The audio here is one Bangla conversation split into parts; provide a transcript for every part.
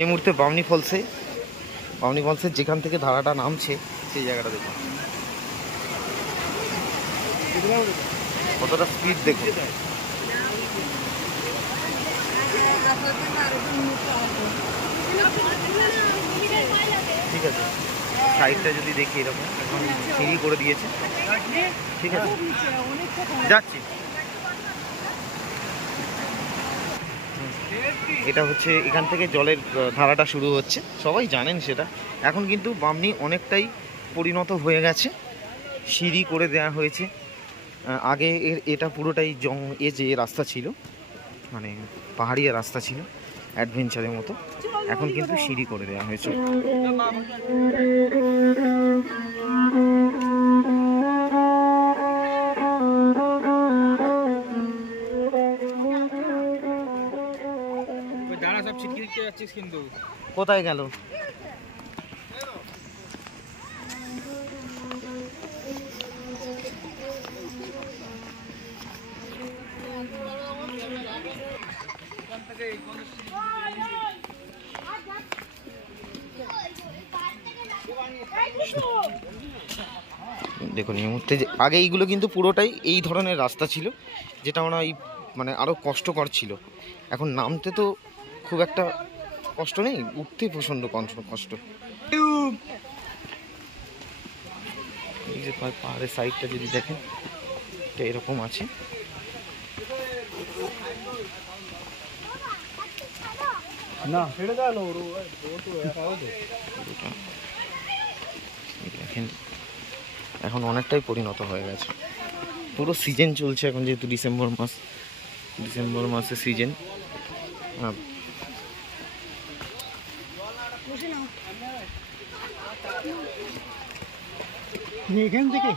এই মুহূর্তে বামনি ফলসের যেখান থেকে ধারাটা নামছে সেই জায়গাটা দেখুন, কতটা স্পিড দেখুন। ঠিক আছে, সাইডটা যদি দেখি এরকম এখন সিঁড়ি করে দিয়েছে। ঠিক আছে, যাচ্ছি। এটা হচ্ছে এখান থেকে জলের ধারাটা শুরু হচ্ছে, সবাই জানেন সেটা। এখন কিন্তু বামনি অনেকটাই পরিণত হয়ে গেছে, সিঁড়ি করে দেওয়া হয়েছে। আগে এটা পুরোটাই যে রাস্তা ছিল, মানে পাহাড়িয়া রাস্তা ছিল অ্যাডভেঞ্চারের মতো, এখন কিন্তু সিঁড়ি করে দেওয়া হয়েছে। কোথায় গেল? দেখুন এই মুহূর্তে যে আগে এইগুলো কিন্তু পুরোটাই এই ধরনের রাস্তা ছিল, যেটা আমরা এই মানে আরও কষ্টকর ছিল। এখন নামতে তো খুব একটা কষ্ট নেই, উঠতে প্রচণ্ড কষ্ট। এই যে পাহাড়ের সাইডটা যদি দেখেন, এটা এরকম আছে। দেখেন এখন অনেকটাই পরিণত হয়ে গেছে, পুরো সিজন চলছে এখন, যেহেতু ডিসেম্বর মাসে সিজন। এখান থেকে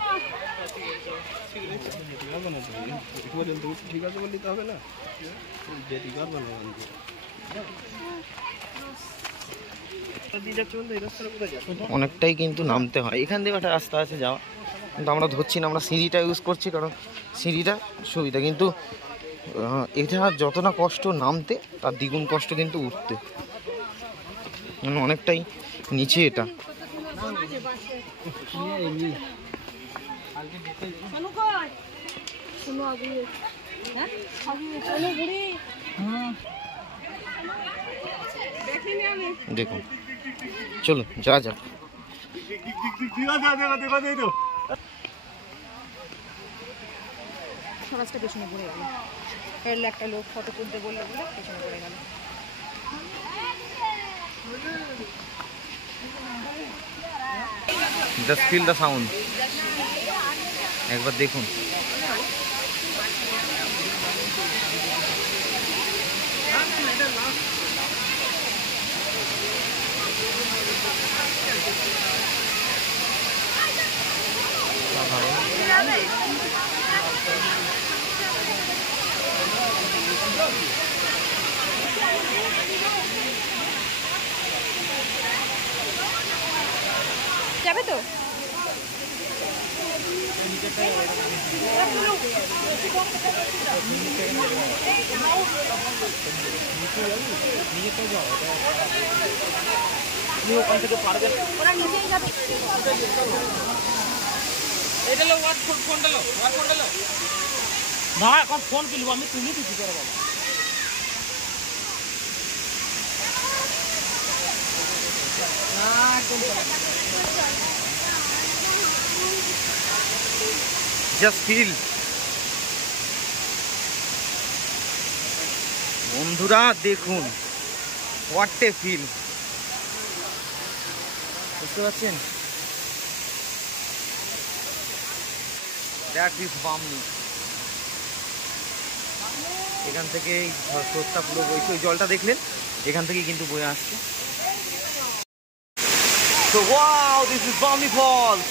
অনেকটাই কিন্তু নামতে হয়। এখান থেকে একটা রাস্তা আছে যাওয়া, কিন্তু আমরা ধরছি না, আমরা সিঁড়িটা ইউজ করছি, কারণ সিঁড়িটা সুবিধা। কিন্তু এটা যত না কষ্ট নামতে, তার দ্বিগুণ কষ্ট কিন্তু উঠতে, অনেকটাই নিচে এটা। দেখুন, চলো যা যাক। সমাজটা পেছনে পড়ে গেল, একটা লোক ফটো তুলতে বললে বলে পেছনে পড়ে গেল। জাস্ট ফিল দ্য সাউন্ড, একবার দেখুন। যাবে তো? ওখান থেকে পারবেন, ওরা নিজেই যাবে। না এখন ফোন কিনবো আমি, তুমি কিছু করো বাবা। Just feel. বন্ধুরা দেখুন, হোয়াট এ ফিল, বুঝতে পারছেন? That is Bamni. এখান থেকে স্রোতটা পুরো বইছে, ওই জলটা দেখলেন এখান থেকেই কিন্তু বয়ে আসছে। So wow, this is Bamni Falls.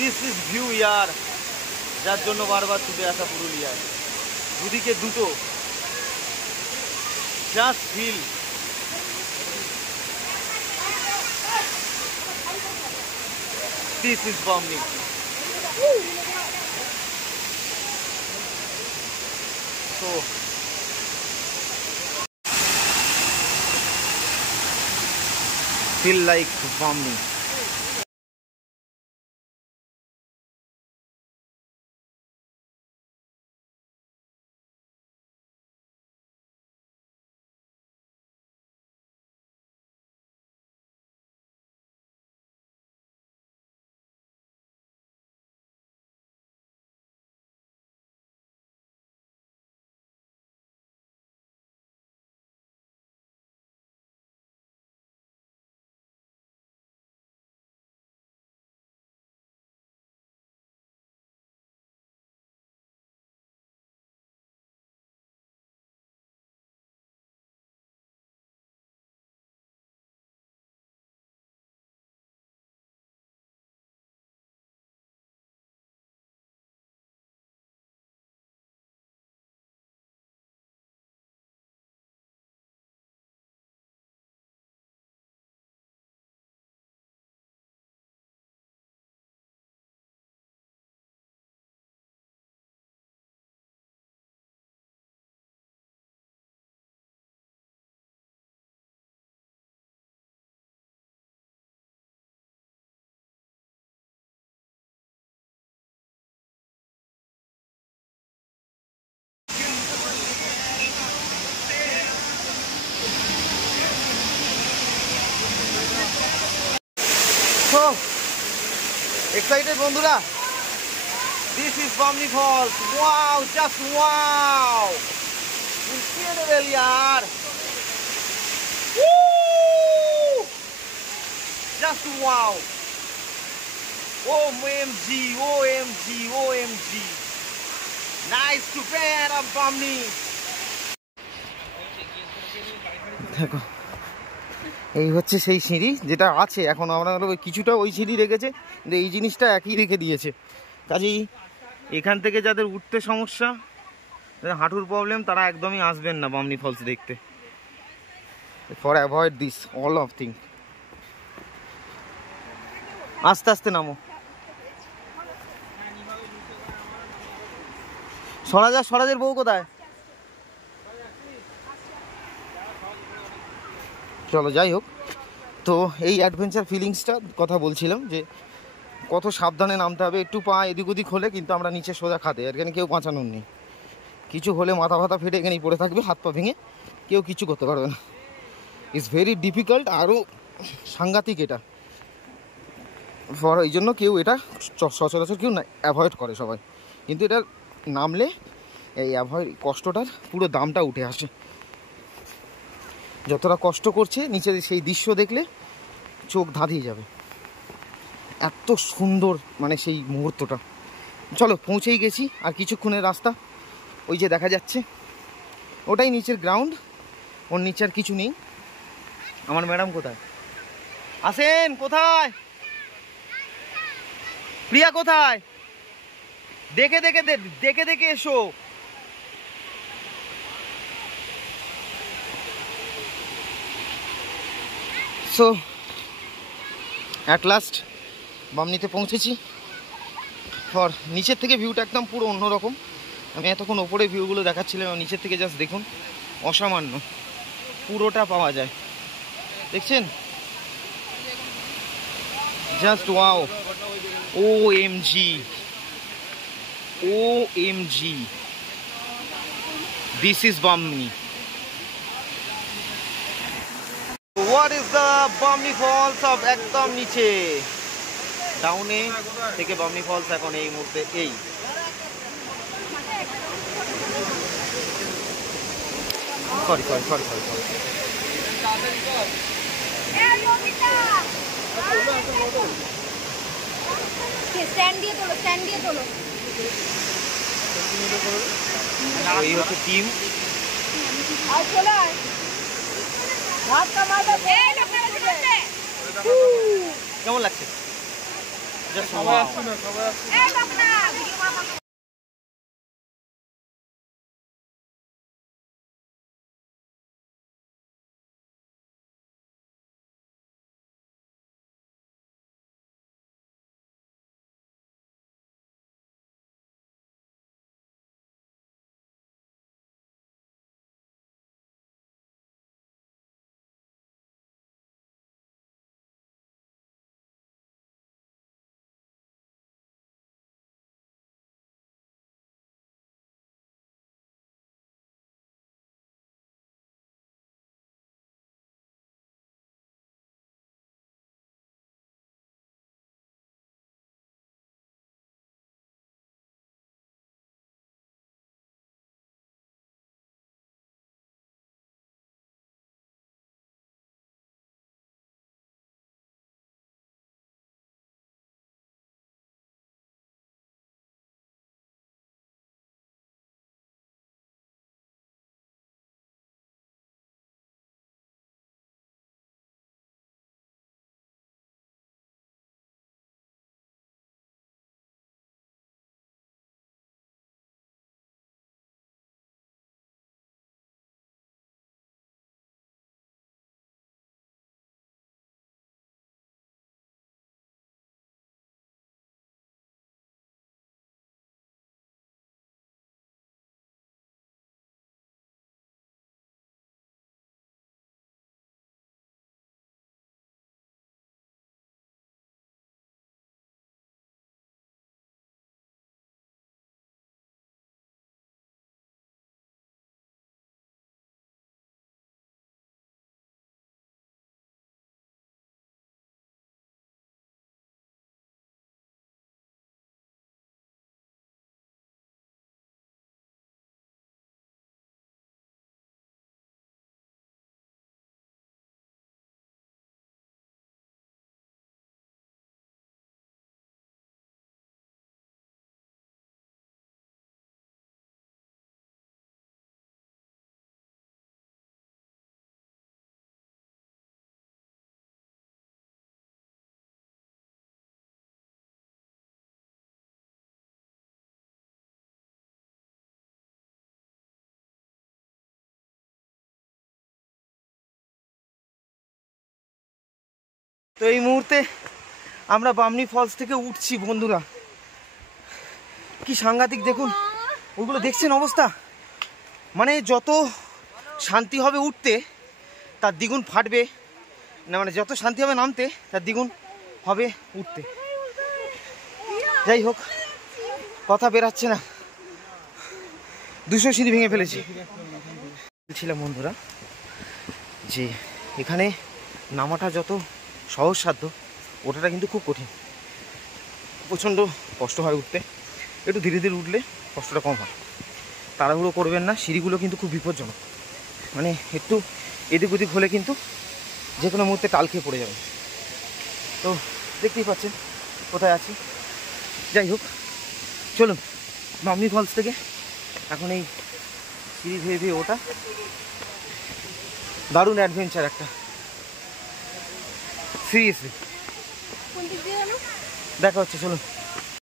This is view यार, যার জন্য বারবার ছুটে আসা পুরুলিয়ায়। দুদিকে দুটো, just feel. This is Bamni. So feel like Bamni. So excited বন্ধুরা, this is Bamni Falls. Wow, just wow, incredible yaar. Woo, just wow. OMG, OMG, OMG, nice to fan of Bamni. দেখো এই হচ্ছে সেই সিঁড়ি যেটা আছে এখন, আমরা কিছুটা ওই সিঁড়ি রেখেছে কিন্তু এই জিনিসটা একই রেখে দিয়েছে। কাজেই এখান থেকে যাদের উঠতে সমস্যা, যাদের হাঁটুর প্রবলেম, তারা একদমই আসবেন না বামনি ফলস দেখতে। For avoid this all of thing. আস্তে আস্তে নামো, স্বরাজের বউ কোথায়? চলো যাই হোক, তো এই অ্যাডভেঞ্চার ফিলিংসটা কথা বলছিলাম যে কত সাবধানে নামতে হবে। একটু পা এদিক ওদিক হলে কিন্তু আমরা নিচে সোজা খাতে, এখানে কেউ বাঁচানোর নেই। কিছু হলে মাথা ফাথা ফেটে এখানেই পড়ে থাকবে, হাত পা ভেঙে কেউ কিছু করতে পারবে না। ইটস ভেরি ডিফিকাল্ট, আরও সাংঘাতিক এটা। এই জন্য কেউ এটা সচরাচর কেউ না অ্যাভয়েড করে সবাই, কিন্তু এটা নামলে এই কষ্টটার পুরো দামটা উঠে আসে। যতটা কষ্ট করছে নিচে সেই দৃশ্য দেখলে চোখ ধাঁধিয়ে যাবে, এত সুন্দর মানে সেই মুহূর্তটা। চলো পৌঁছেই গেছি, আর কিছুক্ষণের রাস্তা। ওই যে দেখা যাচ্ছে ওটাই নিচের গ্রাউন্ড, ওর নিচে আর কিছু নেই। আমার ম্যাডাম কোথায়? আসেন। কোথায়? প্রিয়া কোথায়? দেখে দেখে দেখে দেখে এসো। সো অ্যাট লাস্ট বামনিতে পৌঁছেছি। ফর নিচের থেকে ভিউটা একদম পুরো অন্যরকম। আমি এতক্ষণ ওপরে ভিউগুলো দেখাচ্ছিলাম, নিচের থেকে জাস্ট দেখুন, অসামান্য পুরোটা পাওয়া যায়। দেখছেন? Just wow, OMG, OMG, this is Bamni. What is the Bamni Falls of একদম নিচে ডাউনে থেকে বামনি ফলস এখন এই মুহূর্তে এই সরি এই হচ্ছে টিম। কেমন লাগছে? সবাই আসছে না। তো এই মুহূর্তে আমরা বামনি ফলস থেকে উঠছি বন্ধুরা। কি সাংঘাতিক দেখুন, ওগুলো দেখছেন অবস্থা। মানে যত শান্তি হবে উঠতে তার দ্বিগুণ ফাটবে না, মানে যত শান্তি হবে নামতে তার দ্বিগুণ হবে উঠতে। যাই হোক, কথা বেরাচ্ছে না, 200 সিঁড়ি ভেঙে ফেলেছি। বলছিলাম বন্ধুরা যে এখানে নামাটা যত সহজসাধ্য ওঠাটা কিন্তু খুব কঠিন, প্রচণ্ড কষ্ট হয় উঠতে। একটু ধীরে ধীরে উঠলে কষ্টটা কম হয়, তাড়াহুড়ো করবেন না। সিঁড়িগুলো কিন্তু খুব বিপজ্জনক, মানে একটু এদিক ওদিক হলে কিন্তু যে কোনো মুহূর্তে টাল খেয়ে পড়ে যাবে। তো দেখতেই পাচ্ছেন কোথায় আছি। যাই হোক, চলুন বামনি ফলস থেকে এখন এই সিঁড়ি ধীরে ধীরে ওটা দারুণ অ্যাডভেঞ্চার একটা, সিরিয়াসলি। দেখা হচ্ছে, চলুন।